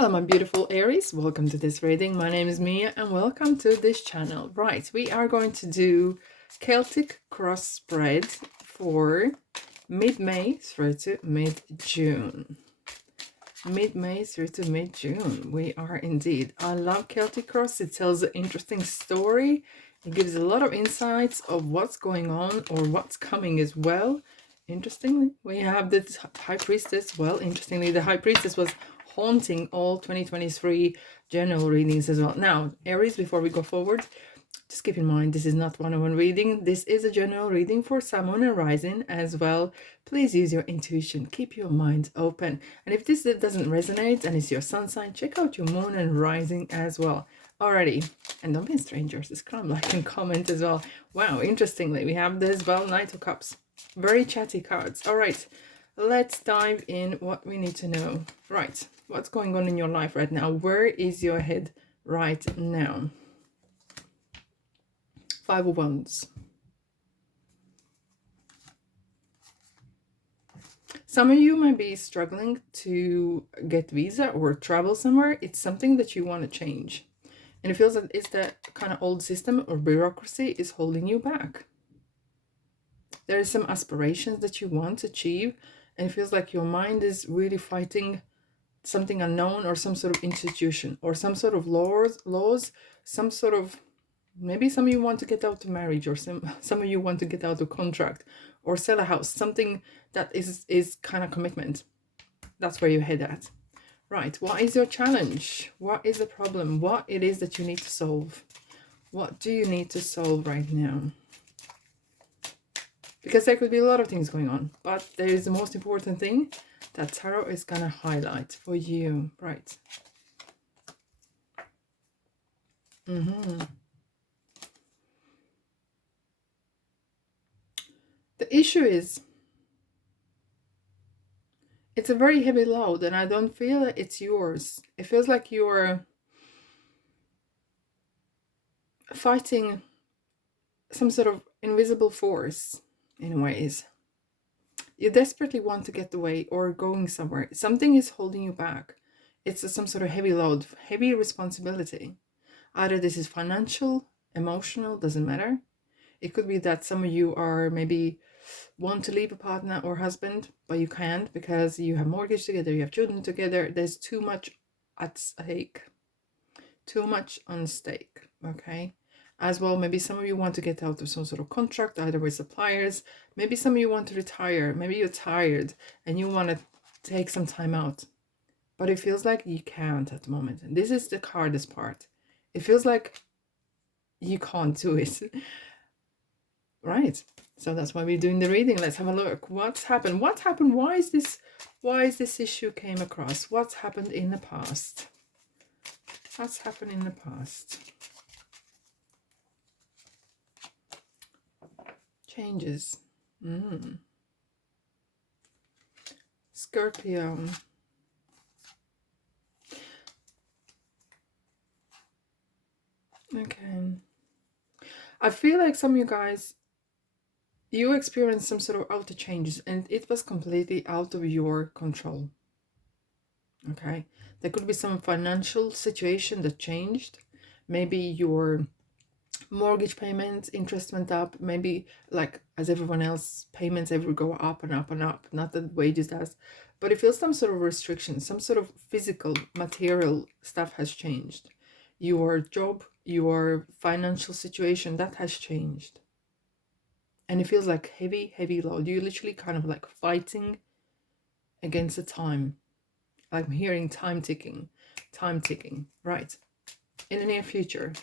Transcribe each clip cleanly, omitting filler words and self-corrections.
Hello my beautiful Aries, welcome to this reading. My name is Mia and welcome to this channel. Right, we are going to do Celtic cross spread for mid-May through to mid-June. Mid-May through to mid-June. We are indeed. I love Celtic cross. It tells an interesting story. It gives a lot of insights of what's going on or what's coming as well. Interestingly, we have the High Priestess. Well, interestingly, the High Priestess was haunting all 2023 general readings as well. Now, Aries, before we go forward, just keep in mind this is not one-on-one reading. This is a general reading for Sun, Moon and Rising as well. Please use your intuition. Keep your mind open. And if this doesn't resonate and it's your sun sign, check out your Moon and Rising as well. Alrighty. And don't be strangers. Subscribe, like, and comment as well. Wow, interestingly, we have this well Knight of Cups. Very chatty cards. Alright. Let's dive in what we need to know. Right. What's going on in your life right now? Where is your head right now? Five of Wands. Some of you might be struggling to get visa or travel somewhere. It's something that you want to change. And it feels like it's that kind of old system or bureaucracy is holding you back. There is some aspirations that you want to achieve. And it feels like your mind is really fighting something unknown or some sort of institution or some sort of laws, some sort of, maybe some of you want to get out of marriage, or some of you want to get out of contract or sell a house, something that is kind of commitment. That's where you head at. Right, what is your challenge? What is the problem? What it is that you need to solve? What do you need to solve right now? Because there could be a lot of things going on, but there is the most important thing that Tarot is going to highlight for you. Right. The issue is, it's a very heavy load, and I don't feel that it's yours. It feels like you're fighting some sort of invisible force in ways. You desperately want to get away or going somewhere. Something is holding you back. It's some sort of heavy load, heavy responsibility. Either this is financial, emotional, doesn't matter. It could be that some of you are maybe want to leave a partner or husband, but you can't because you have mortgage together, you have children together. There's too much at stake. Too much on stake, okay? As well, maybe some of you want to get out of some sort of contract, either with suppliers. Maybe some of you want to retire. Maybe you're tired and you want to take some time out. But it feels like you can't at the moment. And this is the hardest part. It feels like you can't do it. Right. So that's why we're doing the reading. Let's have a look. What's happened? What happened? Why is this issue came across? What's happened in the past? What's happened in the past? Changes. Scorpio. Okay. I feel like some of you guys, you experienced some sort of outer changes and it was completely out of your control. Okay. There could be some financial situation that changed. Maybe your mortgage payments, interest went up. Maybe, like as everyone else, payments ever go up and up and up. Not that wages does, but it feels some sort of restriction, some sort of physical, material stuff has changed. Your job, your financial situation, that has changed. And it feels like heavy load. You're literally kind of like fighting against the time. I'm hearing time ticking, right? In the near future.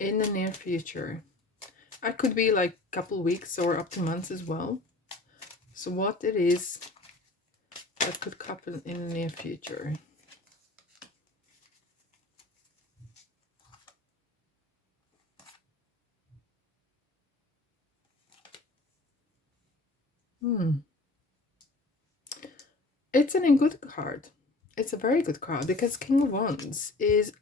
In the near future. That could be like a couple weeks or up to months as well. So what it is that could happen in the near future. It's a good card. It's a very good card because King of Wands is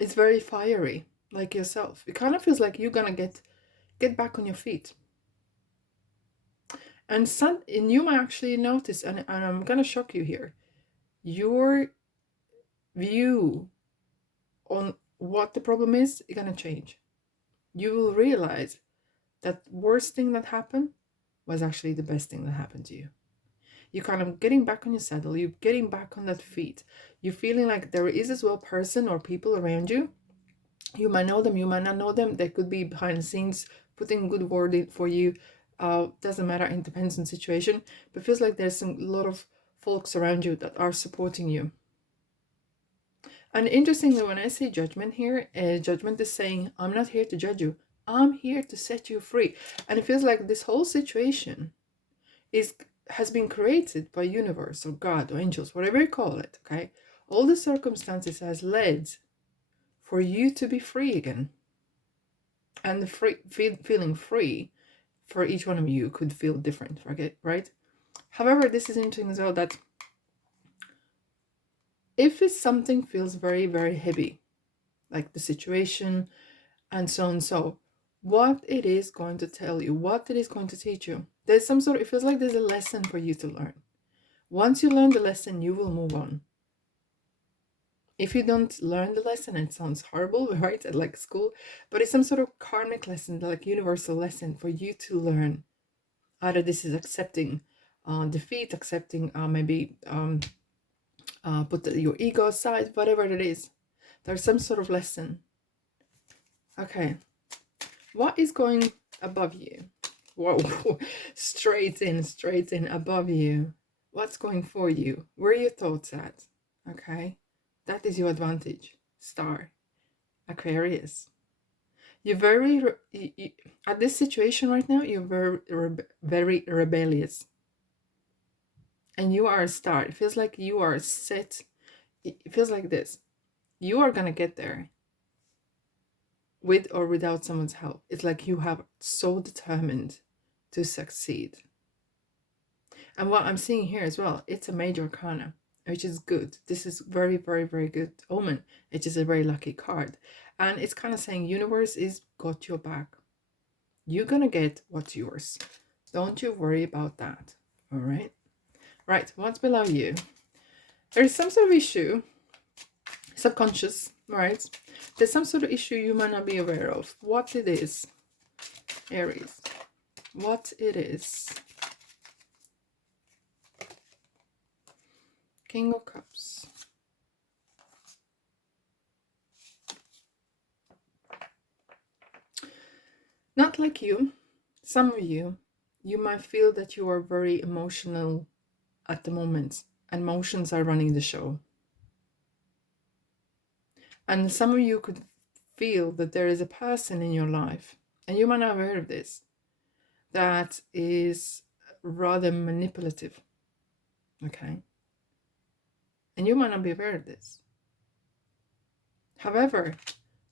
very fiery, like yourself. It kind of feels like you're gonna get back on your feet. And you might actually notice, and I'm gonna shock you here, you're view on what the problem is going to change. You will realize that worst thing that happened was actually the best thing that happened to you. You're kind of getting back on your saddle, you're getting back on that feet. You're feeling like there is as well person or people around you. You might know them, you might not know them. They could be behind the scenes putting good word in for you. Doesn't matter, it depends on situation. But it feels like there's a lot of folks around you that are supporting you. And interestingly, when I say judgment here, judgment is saying, I'm not here to judge you. I'm here to set you free. And it feels like this whole situation has been created by universe or God or angels, whatever you call it, okay? All the circumstances has led for you to be free again. And the feeling free for each one of you could feel different, okay, right? However, this is interesting as well, that if it's something feels very, very heavy, like the situation and so on, so what it is going to tell you, what it is going to teach you, there's some sort of, it feels like there's a lesson for you to learn. Once you learn the lesson, you will move on. If you don't learn the lesson, it sounds horrible, right? Like school, but it's some sort of karmic lesson, like universal lesson for you to learn. Either this is accepting defeat, accepting maybe put your ego aside, whatever it is. There's some sort of lesson. Okay. What is going above you? Whoa, straight in above you. What's going for you? Where are your thoughts at? Okay. That is your advantage. Star. Aquarius. You're very, at this situation right now, you're very rebellious. And you are a star. It feels like you are set. It feels like this. You are going to get there. With or without someone's help. It's like you have so determined to succeed. And what I'm seeing here as well, it's a major arcana, which is good. This is very, very, very good omen. It is a very lucky card. And it's kind of saying universe is got your back. You're going to get what's yours. Don't you worry about that. All right. Right. What's below you? There's some sort of issue. Subconscious, right? There's some sort of issue you might not be aware of. What it is, Aries. What it is. King of Cups. Not like you. Some of you, you might feel that you are very emotional at the moment. Emotions are running the show. And some of you could feel that there is a person in your life, and you might not be aware of this, that is rather manipulative. Okay? And you might not be aware of this. However,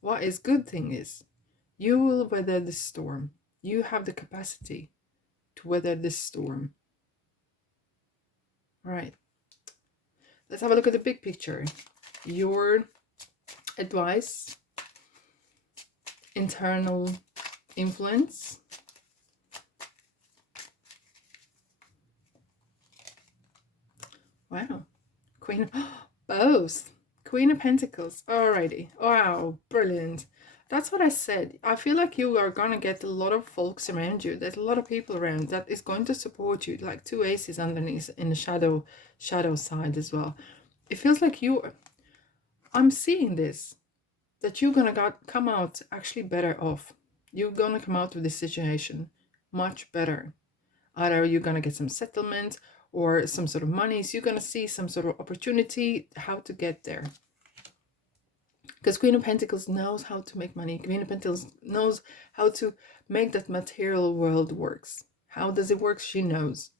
what is good thing is, you will weather the storm. You have the capacity to weather this storm. All right. Let's have a look at the big picture. Your advice, internal influence, wow, Queen of both, Queen of Pentacles. Alrighty, wow, brilliant. That's what I said. I feel like you are gonna get a lot of folks around you. There's a lot of people around that is going to support you, like two aces underneath in the shadow side as well. It feels like I'm seeing this, that you're gonna come out actually better off. You're gonna come out of this situation much better. Either you're gonna get some settlement or some sort of money. So you're gonna see some sort of opportunity how to get there. Because Queen of Pentacles knows how to make money. Queen of Pentacles knows how to make that material world works. How does it work? She knows.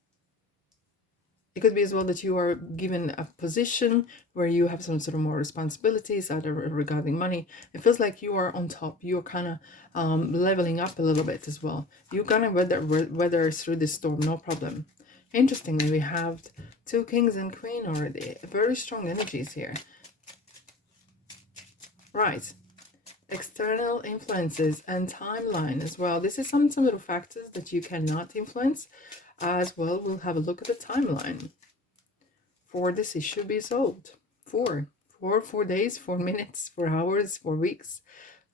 It could be as well that you are given a position where you have some sort of more responsibilities either regarding money. It feels like you are on top. You're kind of leveling up a little bit as well. You're gonna weather through this storm, no problem. Interestingly, we have two kings and queen already. Very strong energies here. Right. External influences and timeline as well. This is some little factors that you cannot influence as well. We'll have a look at the timeline for this issue be solved. For for 4 days, 4 minutes, 4 hours, 4 weeks,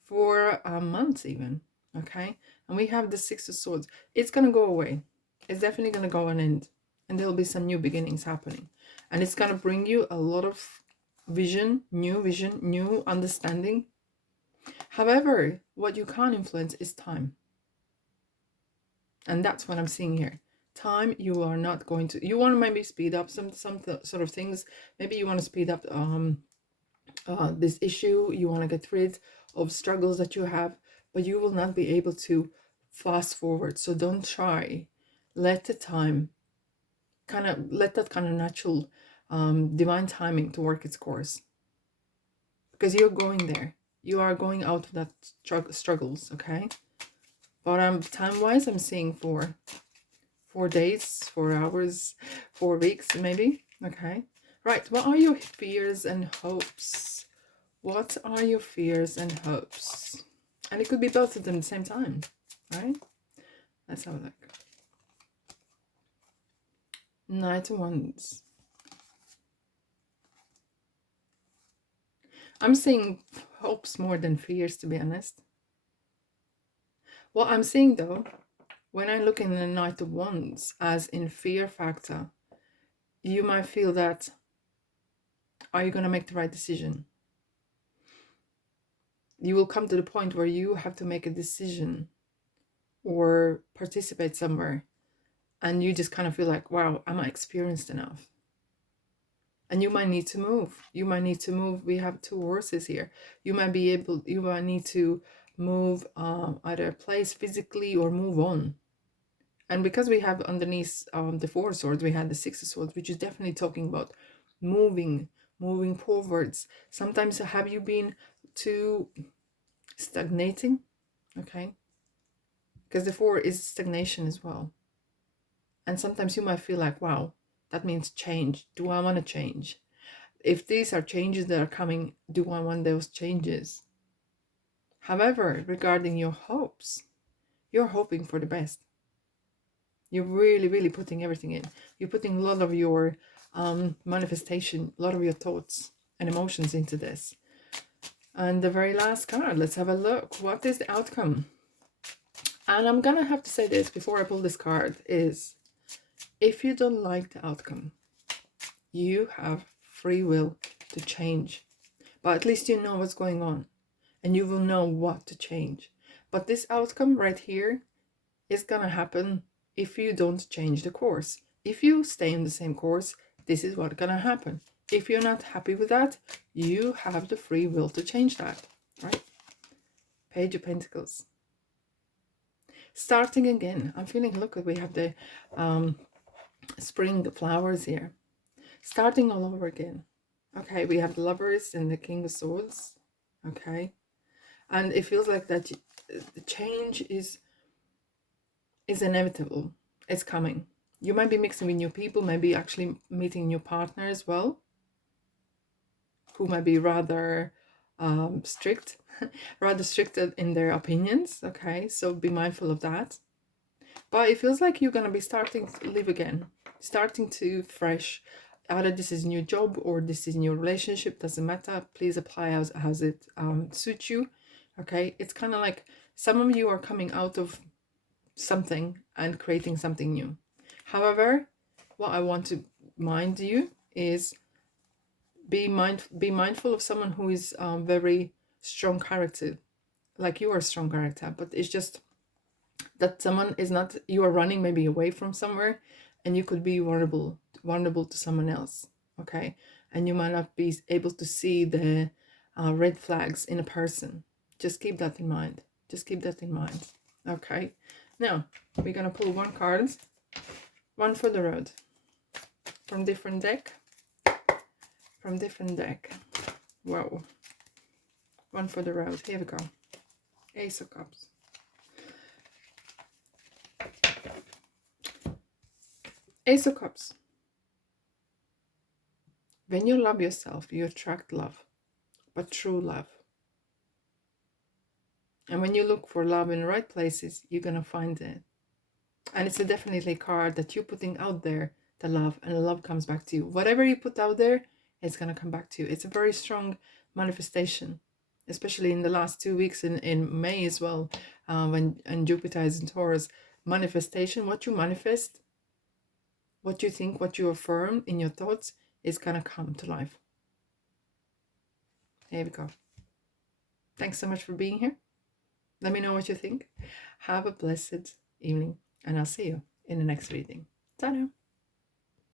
for months even. Okay, and we have the Six of Swords. It's gonna go away. It's definitely gonna go on end, and there'll be some new beginnings happening, and it's gonna bring you a lot of vision, new understanding. However, what you can't influence is time, and that's what I'm seeing here. Time, you are not going to. You want to maybe speed up some sort of things. Maybe you want to speed up this issue. You want to get rid of struggles that you have, but you will not be able to fast forward. So don't try. Let the time let that kind of natural divine timing to work its course, because you're going there. You are going out of that struggles. Okay, but time wise, I'm seeing 4 days, 4 hours, 4 weeks maybe. Okay, right. What are your fears and hopes? What are your fears and hopes? And it could be both of them at the same time, right? Let's have a look. Knight of Wands. I'm seeing hopes more than fears, to be honest. What I'm seeing though, when I look in the Knight of Wands as in fear factor, you might feel that, are you going to make the right decision? You will come to the point where you have to make a decision or participate somewhere, and you just kind of feel like, wow, am I experienced enough? And you might need to move. You might need to move. We have 2 horses here. You might need to move either a place physically or move on. And because we have underneath the 4 swords, we had the 6 of swords, which is definitely talking about moving forwards. Sometimes have you been too stagnating? Okay, because the 4 is stagnation as well. And sometimes you might feel like, wow, that means change. Do I want to change? If these are changes that are coming, do I want those changes? However, regarding your hopes, you're hoping for the best. You're really putting everything in. You're putting a lot of your manifestation, a lot of your thoughts and emotions into this. And the very last card, let's have a look. What is the outcome? And I'm gonna have to say this before I pull this card is, if you don't like the outcome, you have free will to change. But at least you know what's going on and you will know what to change. But this outcome right here is gonna happen if you don't change the course. If you stay in the same course, this is what's gonna happen. If you're not happy with that, you have the free will to change that, right? Page of Pentacles. Starting again. I'm feeling, look, we have the spring flowers here. Starting all over again. Okay, we have the Lovers and the King of Swords. Okay, and it feels like that the change is inevitable. It's coming. You might be mixing with new people, maybe actually meeting a new partner as well, who might be rather strict, rather strict in their opinions. Okay, so be mindful of that. But it feels like you're going to be starting to live again, starting to fresh. Either this is new job or this is new relationship, doesn't matter. Please apply as it suits you. Okay, it's kind of like some of you are coming out of something and creating something new. However, what I want to mind you is be mindful of someone who is very strong character, like you are a strong character, but it's just that someone is not, you are running maybe away from somewhere and you could be vulnerable to someone else. Okay, and you might not be able to see the red flags in a person. Just keep that in mind. Okay, now we're gonna pull 1 card, 1 for the road, from different deck. Whoa, 1 for the road. Here we go. Ace of Cups. Ace of Cups. When you love yourself, you attract love, but true love. And when you look for love in the right places, you're going to find it. And it's definitely a card that you're putting out there, the love, and the love comes back to you. Whatever you put out there, it's going to come back to you. It's a very strong manifestation, especially in the last 2 weeks in May as well, when and Jupiter is in Taurus. Manifestation, what you manifest, what you think, what you affirm in your thoughts is going to come to life. There we go. Thanks so much for being here. Let me know what you think. Have a blessed evening, and I'll see you in the next reading. Ta-da!